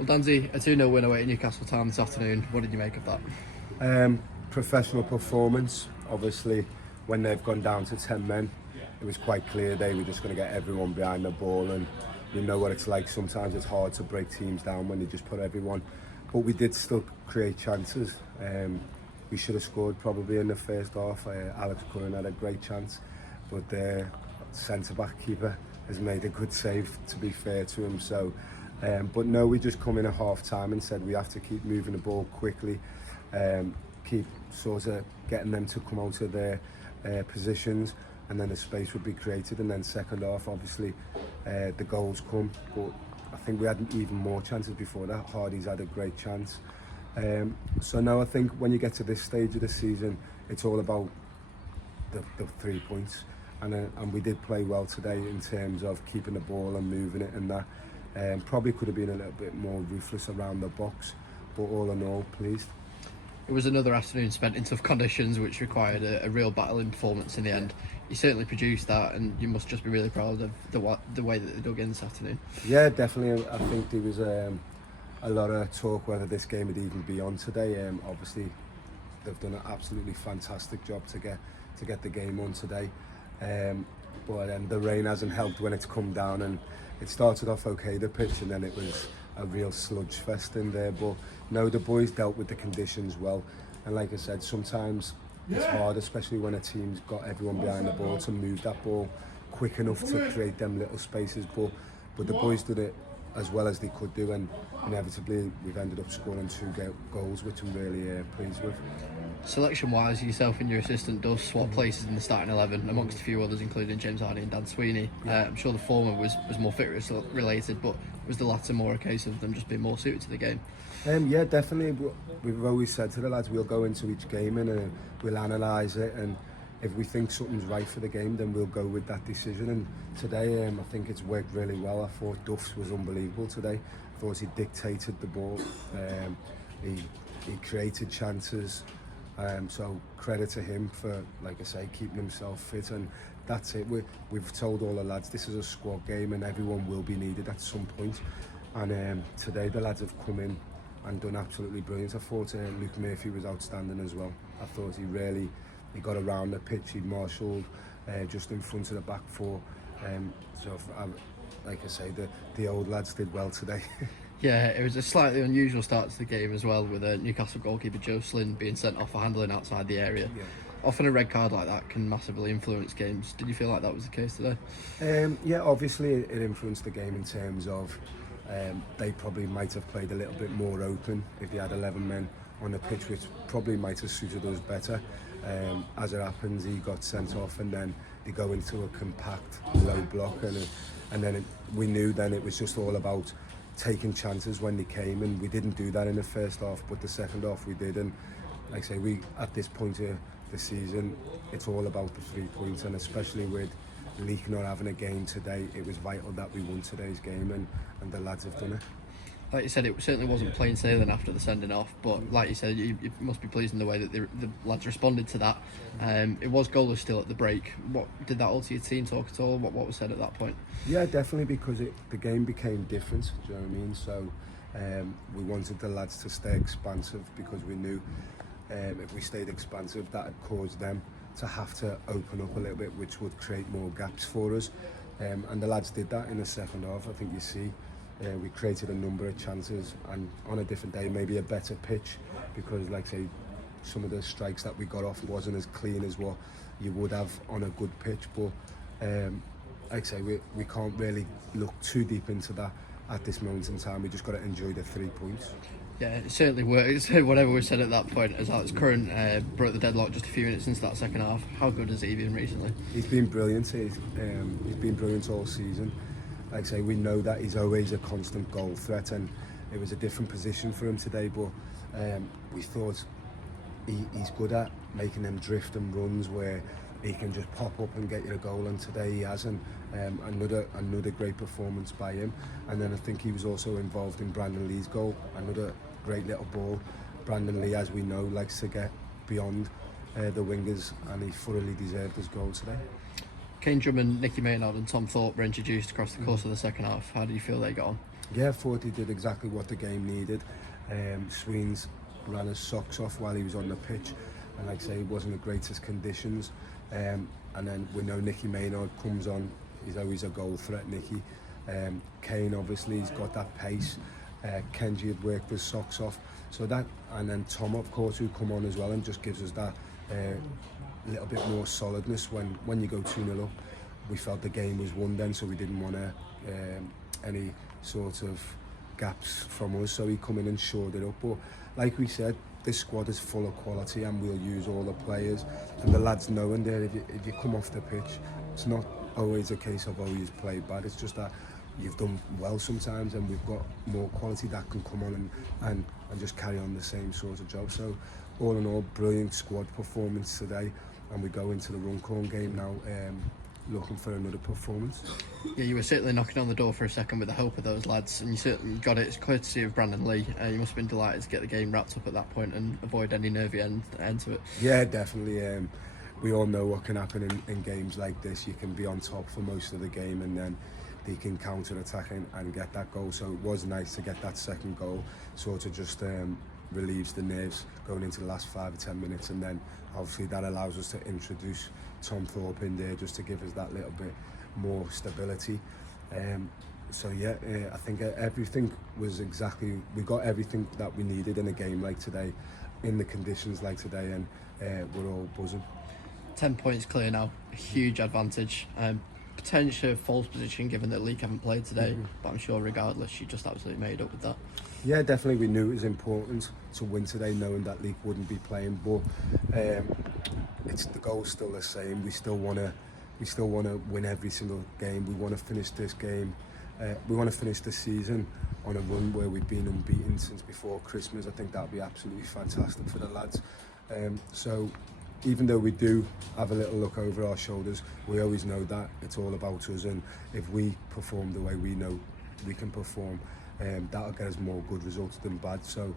Well, Danzy, a 2-0 win away at Newcastle Town this afternoon. What did you make of that? Professional performance. Obviously, when they've gone down to 10 men, it was quite clear they were just going to get everyone behind the ball, and you know what it's like. Sometimes it's hard to break teams down when you just put everyone. But we did still create chances. We should have scored probably in the first half. Alex Curran had a great chance, but the centre-back keeper has made a good save, to be fair to him. So, but no, we just come in at half-time and said we have to keep moving the ball quickly, keep sort of getting them to come out of their positions, and then the space would be created. And then second half, obviously, the goals come, but I think we had even more chances before that. Hardy's had a great chance. So now I think when you get to this stage of the season, it's all about the 3 points. And we did play well today in terms of keeping the ball and moving it, and that probably could have been a little bit more ruthless around the box, but all in all, pleased. It was another afternoon spent in tough conditions, which required a real battling performance in the end. You certainly produced that, and you must just be really proud of the way that they dug in this afternoon. Yeah, definitely. I think there was a lot of talk whether this game would even be on today. Obviously, they've done an absolutely fantastic job to get the game on today. But the rain hasn't helped when it's come down, and it started off okay, the pitch, and then it was a real sludge fest in there. But no, the boys dealt with the conditions well, and like I said, sometimes it's hard, especially when a team's got everyone behind the ball, to move that ball quick enough to create them little spaces. But the boys did it as well as they could do, and inevitably we've ended up scoring 2 goals, which I'm really pleased with. Selection-wise, yourself and your assistant does swap places in the starting 11 amongst a few others, including James Hardy and Dan Sweeney. I'm sure the former was more fitness related, but was the latter more a case of them just being more suited to the game? Yeah, definitely. We've always said to the lads, we'll go into each game and we'll analyse it, and if we think something's right for the game, then we'll go with that decision. And today, I think it's worked really well. I thought Duff's was unbelievable today. I thought he dictated the ball. He created chances. So credit to him for, like I say, keeping himself fit, and that's it. We've told all the lads this is a squad game and everyone will be needed at some point. And today the lads have come in and done absolutely brilliant. I thought Luke Murphy was outstanding as well. I thought he got around the pitch, he marshalled just in front of the back four. Like I say, the old lads did well today. Yeah, it was a slightly unusual start to the game as well, with Newcastle goalkeeper Flynn being sent off for handling outside the area. Yeah. Often a red card like that can massively influence games. Did you feel like that was the case today? Yeah, obviously it influenced the game in terms of they probably might have played a little bit more open if they had 11 men on the pitch, which probably might have suited us better. As it happens, he got sent off, and then they go into a compact low block, and then we knew then it was just all about taking chances when they came, and we didn't do that in the first half, but the second half we did. And like I say, we at this point of the season, it's all about the 3 points, and especially with Leek not having a game today, it was vital that we won today's game, and the lads have done it. Like you said, it certainly wasn't plain sailing after the sending off, but like you said, you must be pleased in the way that the lads responded to that. It was goalless still at the break. What did that alter your team talk at all? What was said at that point? Yeah, definitely, because the game became different. Do you know what I mean? So we wanted the lads to stay expansive, because we knew if we stayed expansive, that had caused them to have to open up a little bit, which would create more gaps for us. And the lads did that in the second half. I think you see. We created a number of chances, and on a different day maybe a better pitch, because like I say, some of the strikes that we got off wasn't as clean as what you would have on a good pitch. But like I say, we can't really look too deep into that at this moment in time. We just got to enjoy the 3 points. Yeah, it certainly worked. Whatever was said at that point, as Alex Curran broke the deadlock just a few minutes into that second half. How good has he been recently? He's been brilliant. He's been brilliant all season. Like I say, we know that he's always a constant goal threat, and it was a different position for him today, but we thought he's good at making them drift and runs where he can just pop up and get you a goal, and today he hasn't. Another great performance by him. And then I think he was also involved in Brandon Lee's goal, another great little ball. Brandon Lee, as we know, likes to get beyond the wingers, and he thoroughly deserved his goal today. Kane Drummond, Nikki Maynard and Tom Thorpe were introduced across the course of the second half. How do you feel they got on? Yeah, I thought he did exactly what the game needed. Sween's ran his socks off while he was on the pitch, and like I say, it wasn't the greatest conditions. And then we know Nikki Maynard comes on, he's always a goal threat, Nikki. Kane, obviously, he's got that pace. Kenji had worked his socks off. So that, and then Tom, of course, who come on as well and just gives us that little bit more solidness when you go 2-0 up. We felt the game was won then, so we didn't want any sort of gaps from us, so he come in and shored it up. But like we said, this squad is full of quality and we'll use all the players, and the lads knowing that if you come off the pitch, it's not always a case of, oh, you've played bad, it's just that you've done well sometimes, and we've got more quality that can come on and just carry on the same sort of job. So all in all, brilliant squad performance today, and we go into the Runcorn game now looking for another performance. Yeah, you were certainly knocking on the door for a second with the help of those lads, and you certainly got it. It's courtesy of Brandon Lee. You must have been delighted to get the game wrapped up at that point and avoid any nervy end to it. Yeah, definitely. We all know what can happen in games like this. You can be on top for most of the game, and then they can counter-attack and get that goal. So it was nice to get that second goal, sort of just relieves the nerves going into the last 5 or 10 minutes, and then obviously that allows us to introduce Tom Thorpe in there just to give us that little bit more stability. So yeah, I think everything was exactly, we got everything that we needed in a game like today, in the conditions like today, and we're all buzzing. 10 points clear now, a huge advantage. Potential false position given that Leek haven't played today, but I'm sure regardless you just absolutely made up with that. Yeah, definitely we knew it was important to win today, knowing that Leek wouldn't be playing, but it's the goal's still the same. We still want to win every single game. We want to finish this game. We want to finish the season on a run where we've been unbeaten since before Christmas. I think that would be absolutely fantastic for the lads. So even though we do have a little look over our shoulders, we always know that it's all about us, and if we perform the way we know we can perform, that'll get us more good results than bad. So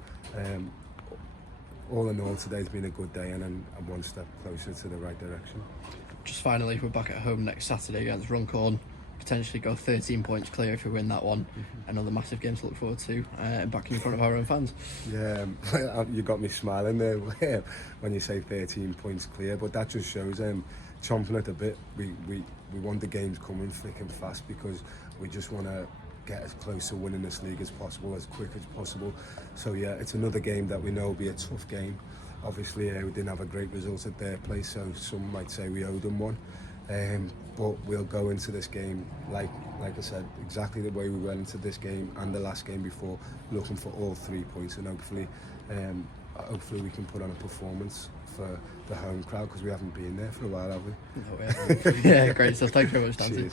all in all, today's been a good day, and I'm one step closer to the right direction. Just finally, we're back at home next Saturday against Runcorn. Potentially go 13 points clear if we win that one. Another massive game to look forward to, back in front of our own fans. Yeah, you got me smiling there when you say 13 points clear, but that just shows chomping at the bit. We want the games coming thick and fast, because we just want to get as close to winning this league as possible, as quick as possible. So yeah, it's another game that we know will be a tough game. Obviously, we didn't have a great result at their place, so some might say we owed them one. But we'll go into this game, like I said, exactly the way we went into this game and the last game before, looking for all 3 points, and hopefully we can put on a performance for the home crowd, because we haven't been there for a while, have we? No, we haven't. Yeah, great stuff. Thank you very much, Dante.